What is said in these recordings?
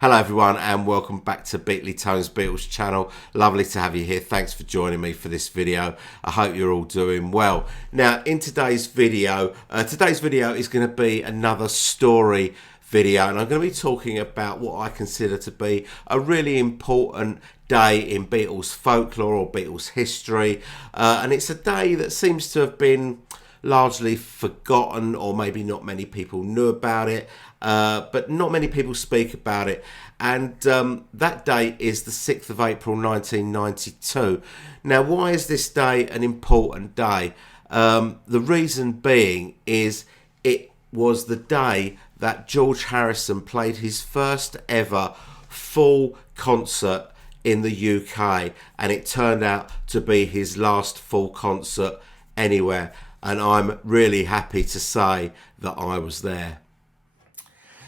Hello everyone and welcome back to Beatley Tone's Beatles channel. Lovely to have you here. Thanks for joining me for this video. I hope you're all doing well. Now in today's video is going to be another story video, and I'm going to be talking about what I consider to be a really important day in Beatles folklore or Beatles history, and it's a day that seems to have been largely forgotten, or maybe not many people knew about it, but not many people speak about it. And that day is the 6th of April 1992. Now, why is this day an important day? The reason being is it was the day that George Harrison played his first ever full concert in the UK, and it turned out to be his last full concert anywhere. And I'm really happy to say that I was there.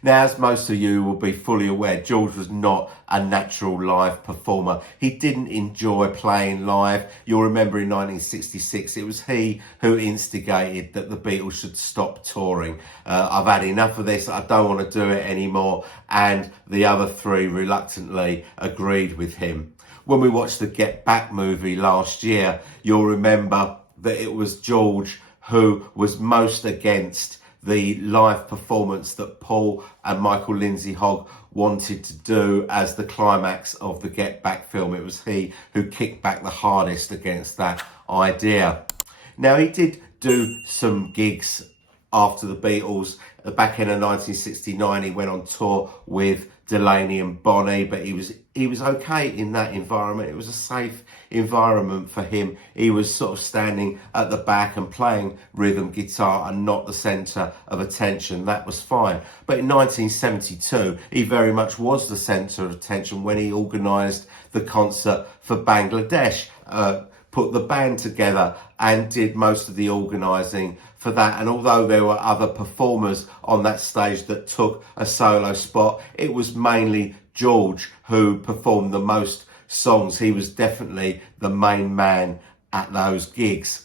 Now, as most of you will be fully aware, George was not a natural live performer. He didn't enjoy playing live. You'll remember in 1966, it was he who instigated that the Beatles should stop touring. I've had enough of this, I don't want to do it anymore. And the other three reluctantly agreed with him. When we watched the Get Back movie last year, you'll remember that it was George who was most against the live performance that Paul and Michael Lindsay Hogg wanted to do as the climax of the Get Back film. It was he who kicked back the hardest against that idea. Now, he did do some gigs after the Beatles. Back in 1969, he went on tour with Delaney and Bonnie, but he was okay in that environment. It was a safe environment for him. He was sort of standing at the back and playing rhythm guitar and not the centre of attention. That was fine. But in 1972, he very much was the centre of attention when he organised the concert for Bangladesh, put the band together and did most of the organising for that. And although there were other performers on that stage that took a solo spot, it was mainly George who performed the most songs. He was definitely the main man at those gigs.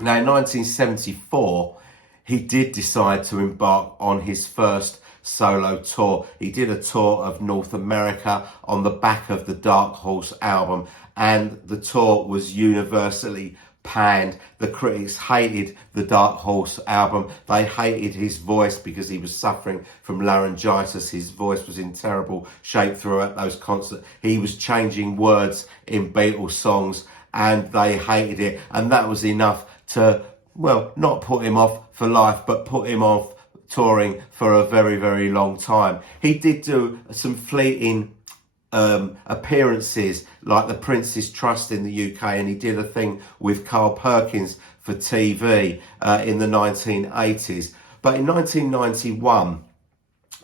Now, in 1974, he did decide to embark on his first solo tour. He did a tour of North America on the back of the Dark Horse album, and the tour was universally panned. The critics hated the Dark Horse album. They hated his voice because he was suffering from laryngitis. His voice was in terrible shape throughout those concerts. He was changing words in Beatles songs and they hated it. And that was enough to, well, not put him off for life, but put him off touring for a very, very long time. He did do some fleeting appearances like the Prince's Trust in the UK, and he did a thing with Carl Perkins for TV in the 1980s. But in 1991,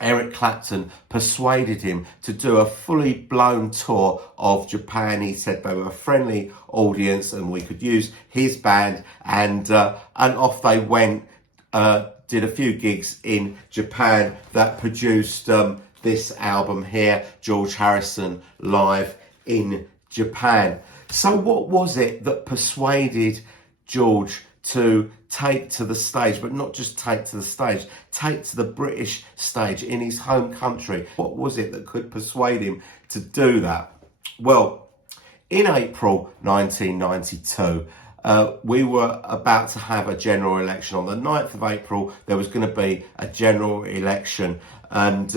Eric Clapton persuaded him to do a fully blown tour of Japan. He said they were a friendly audience and we could use his band, and off they went. Did a few gigs in Japan that produced this album here, George Harrison Live in Japan. So what was it that persuaded George to take to the stage, but not just take to the stage, take to the British stage in his home country? What was it that could persuade him to do that? Well, in April 1992, we were about to have a general election. On the 9th of April, there was going to be a general election, and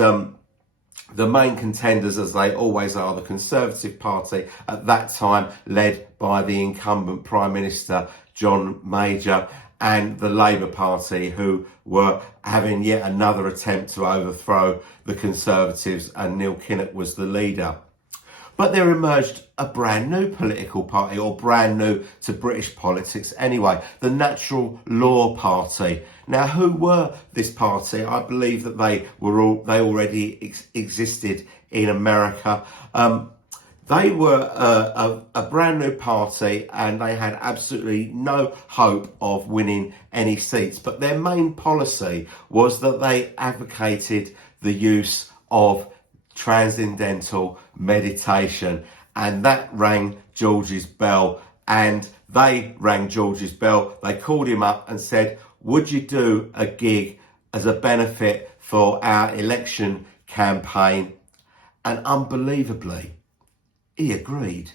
the main contenders, as they always are, the Conservative Party at that time, led by the incumbent Prime Minister John Major, and the Labour Party, who were having yet another attempt to overthrow the Conservatives, and Neil Kinnock was the leader. But there emerged a brand new political party, or brand new to British politics anyway, the Natural Law Party. Now, who were this party? I believe that they already existed in America. They were a brand new party, and they had absolutely no hope of winning any seats. But their main policy was that they advocated the use of transcendental meditation, and that rang George's bell. And they rang George's bell. They called him up and said, would you do a gig as a benefit for our election campaign? and unbelievably, he agreed.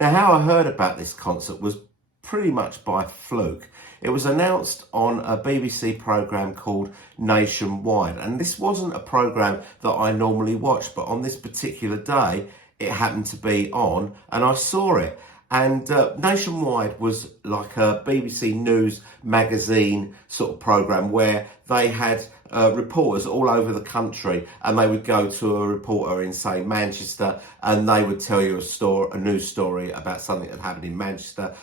Now, how I heard about this concert was pretty much by fluke. It was announced on a BBC programme called Nationwide, and this wasn't a programme that I normally watch, but on this particular day it happened to be on and I saw it. And Nationwide was like a BBC News magazine sort of programme where they had reporters all over the country, and they would go to a reporter in, say, Manchester, and they would tell you a news story about something that happened in Manchester.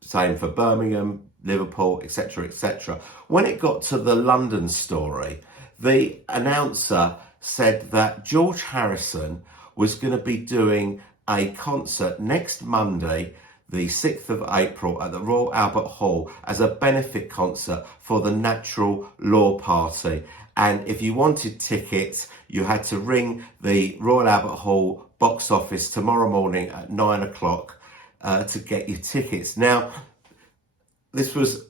Same for Birmingham, Liverpool, etc., etc. When it got to the London story, the announcer said that George Harrison was going to be doing a concert next Monday, the 6th of April, at the Royal Albert Hall as a benefit concert for the Natural Law Party. And if you wanted tickets, you had to ring the Royal Albert Hall box office tomorrow morning at 9 o'clock to get your tickets. Now, this was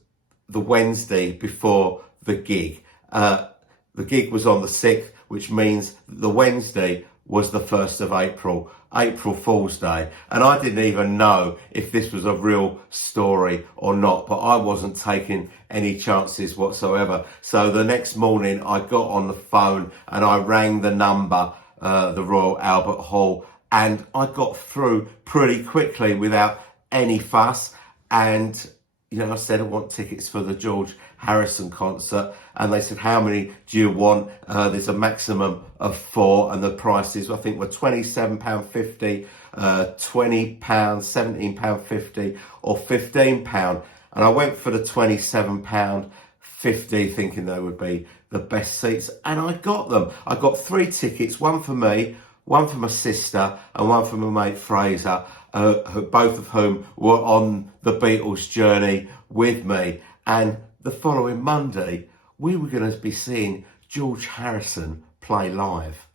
the Wednesday before the gig. The gig was on the 6th, which means the Wednesday was the 1st of April, April Fool's Day. And I didn't even know if this was a real story or not, but I wasn't taking any chances whatsoever. So the next morning I got on the phone and I rang the number, the Royal Albert Hall, and I got through pretty quickly without any fuss. And I said, I want tickets for the George Harrison concert. And they said, how many do you want? There's a maximum of 4. And the prices, I think, were £27.50, £20, £17.50 or £15. And I went for the £27.50, thinking they would be the best seats. And I got them. I got 3 tickets, one for me, one for my sister, and one for my mate Fraser, both of whom were on the Beatles journey with me. And the following Monday, we were going to be seeing George Harrison play live.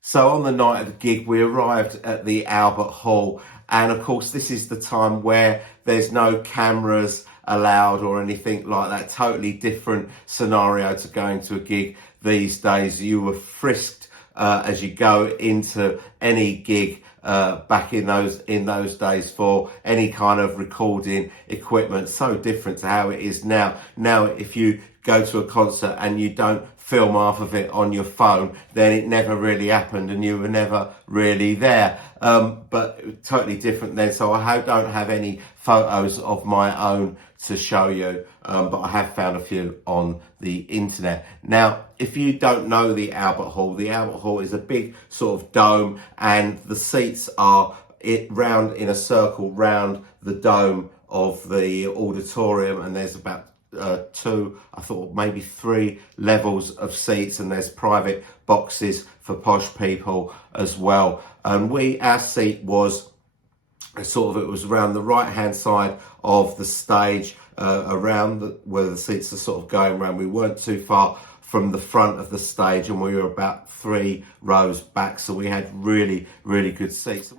So on the night of the gig, we arrived at the Albert Hall. And of course, this is the time where there's no cameras allowed or anything like that. Totally different scenario to going to a gig these days. You were frisked as you go into any gig back in those days for any kind of recording equipment. So different to how it is now. Now, if you go to a concert and you don't film half of it on your phone, then it never really happened and you were never really there. But totally different then. So I don't have any photos of my own to show you, but I have found a few on the internet. Now, if you don't know the Albert Hall is a big sort of dome, and the seats are round in a circle round the dome of the auditorium, and there's about 2, I thought maybe 3 levels of seats, and there's private boxes for posh people as well. And our seat was it was around the right hand side of the stage, where the seats are sort of going around. We weren't too far from the front of the stage, and we were about 3 rows back, so we had really, really good seats.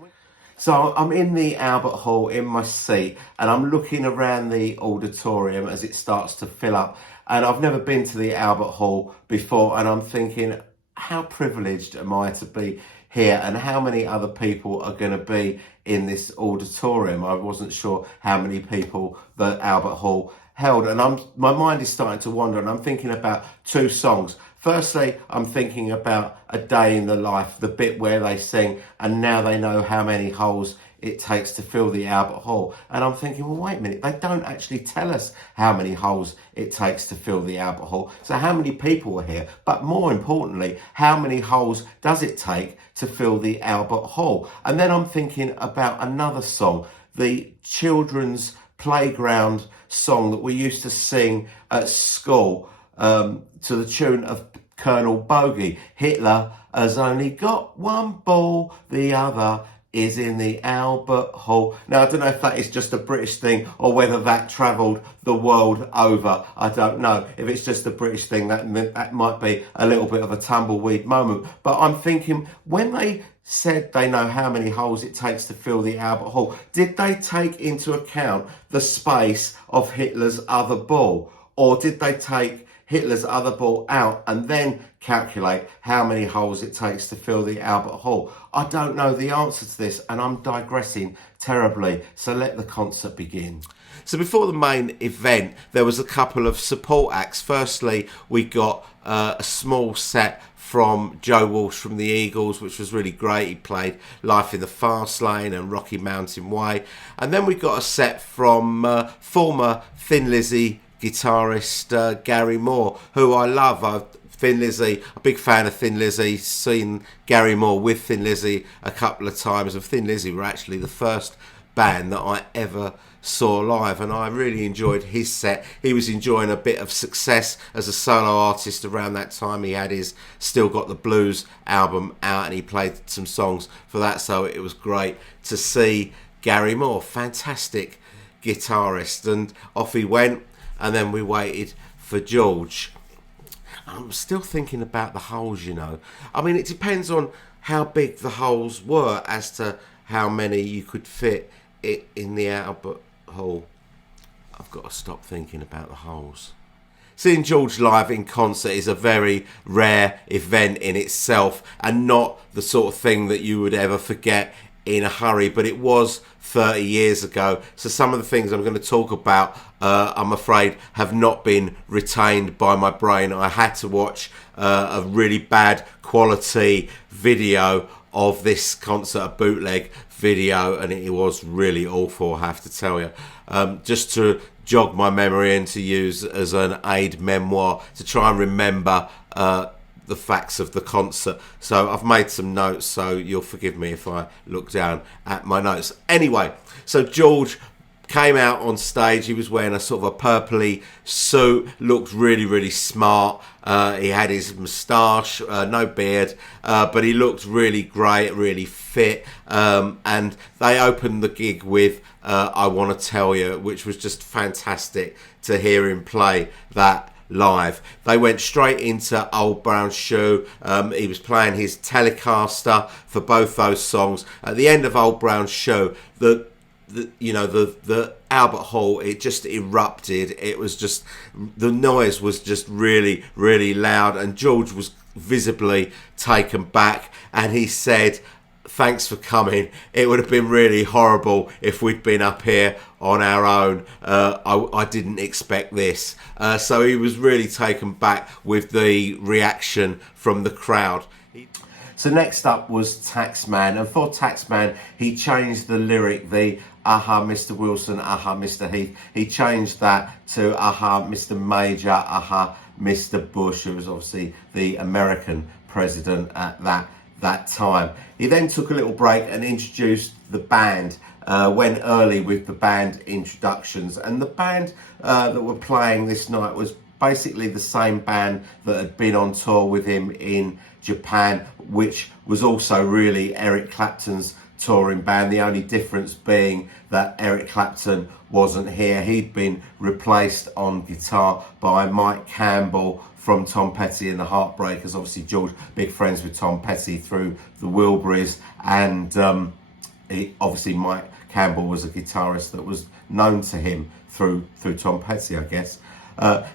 So I'm in the Albert Hall in my seat, and I'm looking around the auditorium as it starts to fill up. And I've never been to the Albert Hall before, and I'm thinking, how privileged am I to be here, and how many other people are going to be in this auditorium? I wasn't sure how many people the Albert Hall held, and my mind is starting to wander, and I'm thinking about 2 songs. Firstly, I'm thinking about A Day in the Life, the bit where they sing, and now they know how many holes it takes to fill the Albert Hall. And I'm thinking, well, wait a minute, they don't actually tell us how many holes it takes to fill the Albert Hall. So how many people are here? But more importantly, how many holes does it take to fill the Albert Hall? And then I'm thinking about another song, the children's playground song that we used to sing at school, to the tune of Colonel Bogey. Hitler has only got one ball, the other is in the Albert Hall. Now, I don't know if that is just a British thing or whether that travelled the world over. I don't know. If it's just a British thing, that might be a little bit of a tumbleweed moment. But I'm thinking, when they said they know how many holes it takes to fill the Albert Hall, did they take into account the space of Hitler's other ball? Or did they take Hitler's other ball out and then calculate how many holes it takes to fill the Albert Hall? I don't know the answer to this, and I'm digressing terribly, so let the concert begin. So before the main event, there was a couple of support acts. Firstly, we got a small set from Joe Walsh from the Eagles, which was really great. He played Life in the Fast Lane and Rocky Mountain Way. And then we got a set from former Thin Lizzy guitarist Gary Moore, who I love. Thin Lizzy, a big fan of Thin Lizzy, seen Gary Moore with Thin Lizzy a couple of times, and Thin Lizzy were actually the first band that I ever saw live, and I really enjoyed his set. He was enjoying a bit of success as a solo artist around that time. He had his Still Got the Blues album out and he played some songs for that, so it was great to see Gary Moore, fantastic guitarist, and off he went, and then we waited for George. I'm still thinking about the holes, you know. I mean, it depends on how big the holes were as to how many you could fit it in the Albert Hall. I've got to stop thinking about the holes. Seeing George live in concert is a very rare event in itself, and not the sort of thing that you would ever forget in a hurry, but it was 30 years ago, so some of the things I'm going to talk about I'm afraid have not been retained by my brain. I had to watch a really bad quality video of this concert, a bootleg video, and it was really awful, I have to tell you. Just to jog my memory and to use as an aid memoir to try and remember the facts of the concert. So I've made some notes, so you'll forgive me if I look down at my notes. Anyway, so George came out on stage. He was wearing a sort of a purpley suit, looked really, really smart. He had his moustache, no beard, but he looked really great, really fit. And they opened the gig with I Want to Tell You, which was just fantastic to hear him play that live. They went straight into Old Brown Shoe. He was playing his Telecaster for both those songs. At the end of Old Brown Shoe, the Albert Hall, it just erupted. It was just, the noise was just really, really loud, and George was visibly taken back, and he said, "Thanks for coming. It would have been really horrible if we'd been up here on our own. I didn't expect this." So he was really taken back with the reaction from the crowd. So next up was Taxman, and for Taxman, he changed the lyric, the "Aha, Mr. Wilson, aha, Mr. Heath." He changed that to "Aha, Mr. Major, aha, Mr. Bush," who was obviously the American president at that time. He then took a little break and introduced the band, went early with the band introductions, and the band that were playing this night was basically the same band that had been on tour with him in Japan, which was also really Eric Clapton's touring band, the only difference being that Eric Clapton wasn't here. He'd been replaced on guitar by Mike Campbell from Tom Petty and the Heartbreakers. Obviously George, big friends with Tom Petty through the Wilburys, and obviously Mike Campbell was a guitarist that was known to him through Tom Petty, I guess.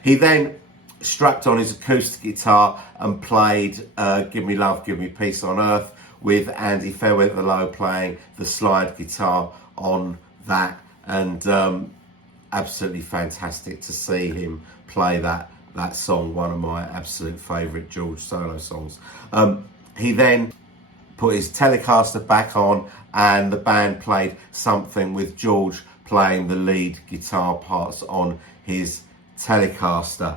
He then strapped on his acoustic guitar and played "Give Me Love, Give Me Peace on Earth," with Andy Fairweather playing the slide guitar on that, and absolutely fantastic to see him play that song, one of my absolute favourite George solo songs. He then put his Telecaster back on, and the band played something with George playing the lead guitar parts on his Telecaster.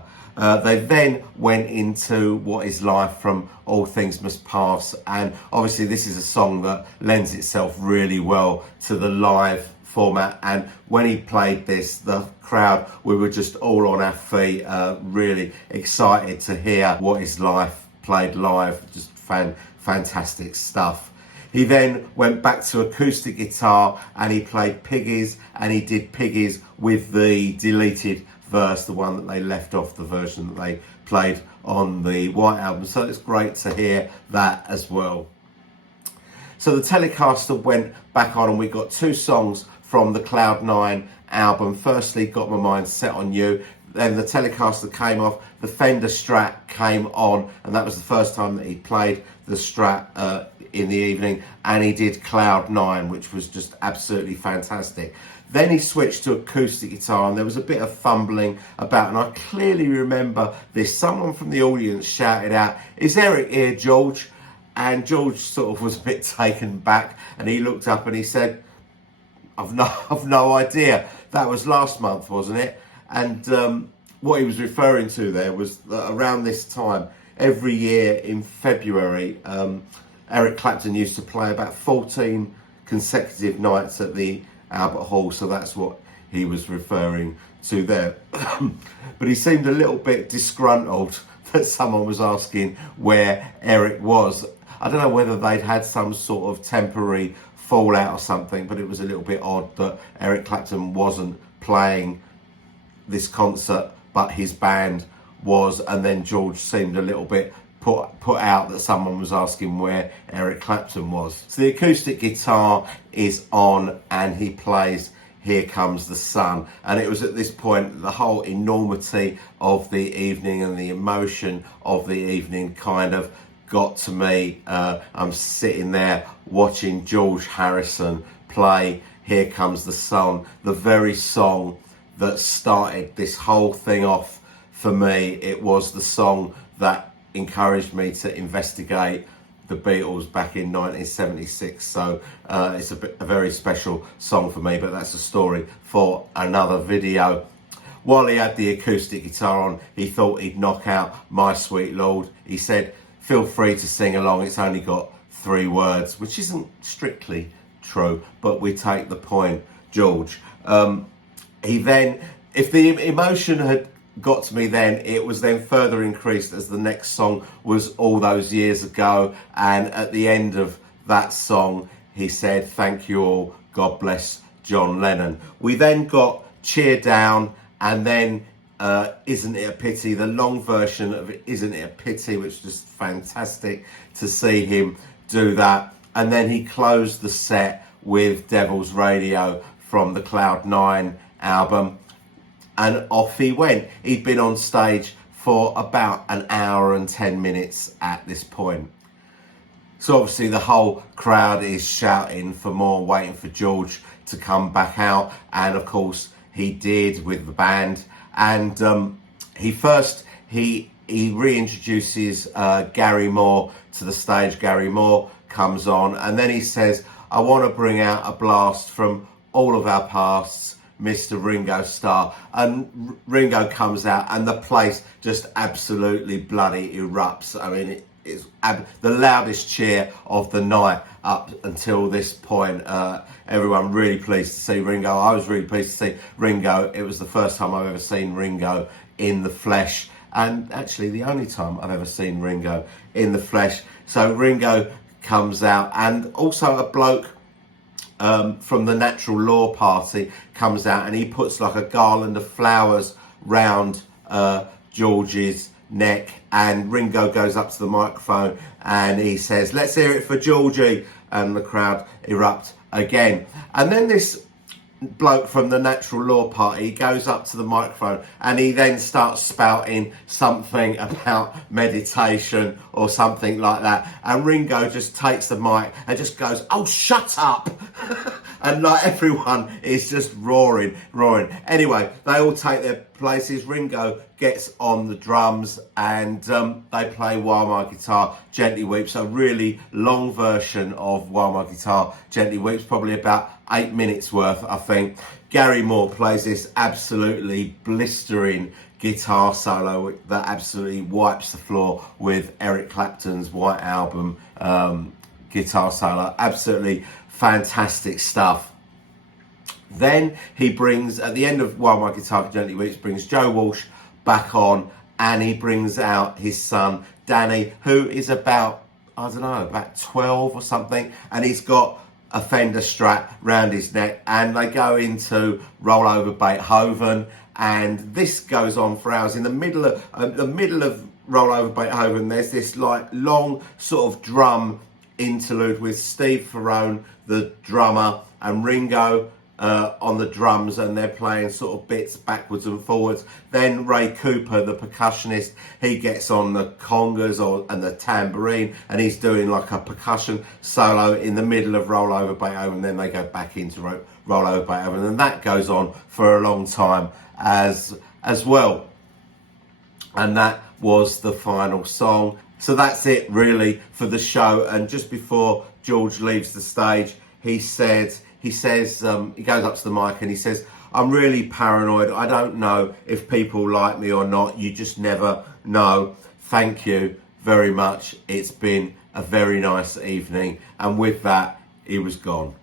They then went into What Is Life from All Things Must Pass, and obviously this is a song that lends itself really well to the live format, and when he played this, the crowd, we were just all on our feet, really excited to hear What Is Life played live. Just fantastic stuff. He then went back to acoustic guitar and he played Piggies, and he did Piggies with the deleted verse, the one that they left off the version that they played on the White Album. So it's great to hear that as well. So the Telecaster went back on, and we got two songs from the Cloud 9 album. Firstly, Got My Mind Set on You. Then the Telecaster came off, the Fender Strat came on, and that was the first time that he played the Strat in the evening, and he did Cloud 9, which was just absolutely fantastic. Then he switched to acoustic guitar, and there was a bit of fumbling about, and I clearly remember this. Someone from the audience shouted out, "Is Eric here, George?" And George sort of was a bit taken back, and he looked up and he said, I've no idea. That was last month, wasn't it? And what he was referring to there was that around this time, every year in February, Eric Clapton used to play about 14 consecutive nights at the Albert Hall, so that's what he was referring to there. But he seemed a little bit disgruntled that someone was asking where Eric was. I don't know whether they'd had some sort of temporary fallout or something, but it was a little bit odd that Eric Clapton wasn't playing this concert, but his band was, and then George seemed a little bit put out that someone was asking where Eric Clapton was. So the acoustic guitar is on, and he plays Here Comes the Sun, and it was at this point the whole enormity of the evening and the emotion of the evening kind of got to me. I'm sitting there watching George Harrison play Here Comes the Sun, the very song that started this whole thing off for me. It was the song that encouraged me to investigate the Beatles back in 1976, so it's a very special song for me, but that's a story for another video. While he had the acoustic guitar on, he thought he'd knock out My Sweet Lord. He said, "Feel free to sing along, it's only got 3 words," which isn't strictly true, but we take the point, George. He then, if the emotion had got to me then, it was then further increased as the next song was All Those Years Ago, and at the end of that song he said, "Thank you all, God bless John Lennon." We then got Cheer Down, and then Isn't It a Pity, the long version of Isn't It a Pity, which is just fantastic to see him do that. And then he closed the set with Devil's Radio from the Cloud 9 album, and off he went. He'd been on stage for about an hour and 10 minutes at this point. So obviously the whole crowd is shouting for more, waiting for George to come back out, and of course he did with the band. And he reintroduces Gary Moore to the stage. Gary Moore comes on, and then he says, "I want to bring out a blast from all of our pasts, Mr. Ringo Starr." And Ringo comes out, and the place just absolutely bloody erupts. I mean, it's the loudest cheer of the night up until this point. Everyone really pleased to see Ringo. I was really pleased to see Ringo. It was the first time I've ever seen Ringo in the flesh, and actually the only time I've ever seen Ringo in the flesh. So Ringo comes out, and also a bloke from the Natural Law Party comes out, and he puts like a garland of flowers round George's neck, and Ringo goes up to the microphone and he says, "Let's hear it for Georgie," and the crowd erupt again. And then this bloke from the Natural Law Party goes up to the microphone, and he then starts spouting something about meditation or something like that, and Ringo just takes the mic and just goes, "Oh, shut up." And like everyone is just roaring. Anyway, they all take their places. Ringo gets on the drums, and they play While My Guitar Gently Weeps, a really long version of While My Guitar Gently Weeps, probably about 8 minutes worth, I think. Gary Moore plays this absolutely blistering guitar solo that absolutely wipes the floor with Eric Clapton's White Album guitar solo. Absolutely fantastic stuff. Then he brings, at the end of While My Guitar Gently Weeps, brings Joe Walsh back on, and he brings out his son Danny, who is about, I don't know, about 12 or something, and he's got a Fender Strat round his neck, and they go into Roll Over Beethoven, and this goes on for hours. In the middle of Roll Over Beethoven, there's this like long sort of drum interlude with Steve Ferrone, the drummer, and Ringo on the drums, and they're playing sort of bits backwards and forwards. Then Ray Cooper, the percussionist, he gets on the congas and the tambourine, and he's doing like a percussion solo in the middle of Roll Over Beethoven, and then they go back into Roll Over Beethoven, and that goes on for a long time as well. And that was the final song. So that's it really for the show. And just before George leaves the stage, he goes up to the mic and he says, "I'm really paranoid. I don't know if people like me or not. You just never know. Thank you very much. It's been a very nice evening." And with that, he was gone.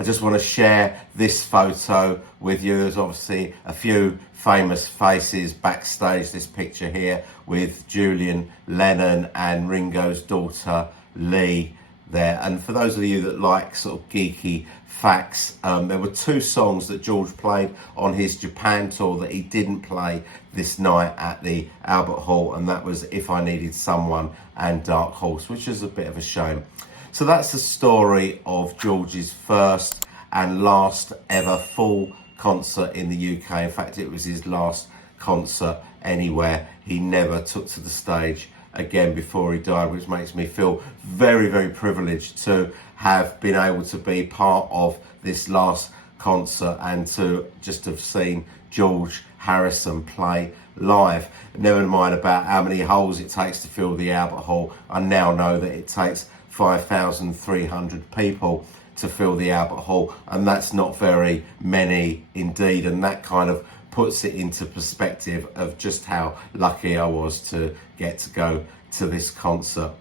I just want to share this photo with you. There's obviously a few famous faces backstage. This picture here with Julian Lennon and Ringo's daughter Lee there. And for those of you that like sort of geeky facts, there were 2 songs that George played on his Japan tour that he didn't play this night at the Albert Hall, and that was If I Needed Someone and Dark Horse, which is a bit of a shame. So that's the story of George's first and last ever full concert in the UK. In fact, it was his last concert anywhere. He never took to the stage again before he died, which makes me feel very, very privileged to have been able to be part of this last concert and to just have seen George Harrison play live. Never mind about how many holes it takes to fill the Albert Hall. I now know that it takes 5,300 people to fill the Albert Hall, and that's not very many indeed, and that kind of puts it into perspective of just how lucky I was to get to go to this concert.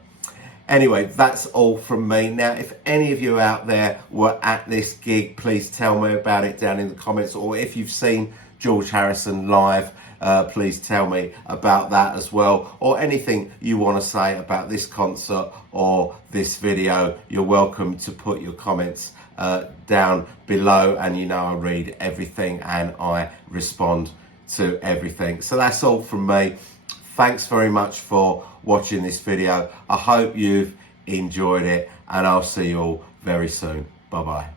Anyway, that's all from me. Now, if any of you out there were at this gig, please tell me about it down in the comments, or if you've seen George Harrison live, please tell me about that as well, or anything you want to say about this concert or this video. You're welcome to put your comments down below, and you know I read everything and I respond to everything. So that's all from me. Thanks very much for watching this video. I hope you've enjoyed it, and I'll see you all very soon. Bye bye.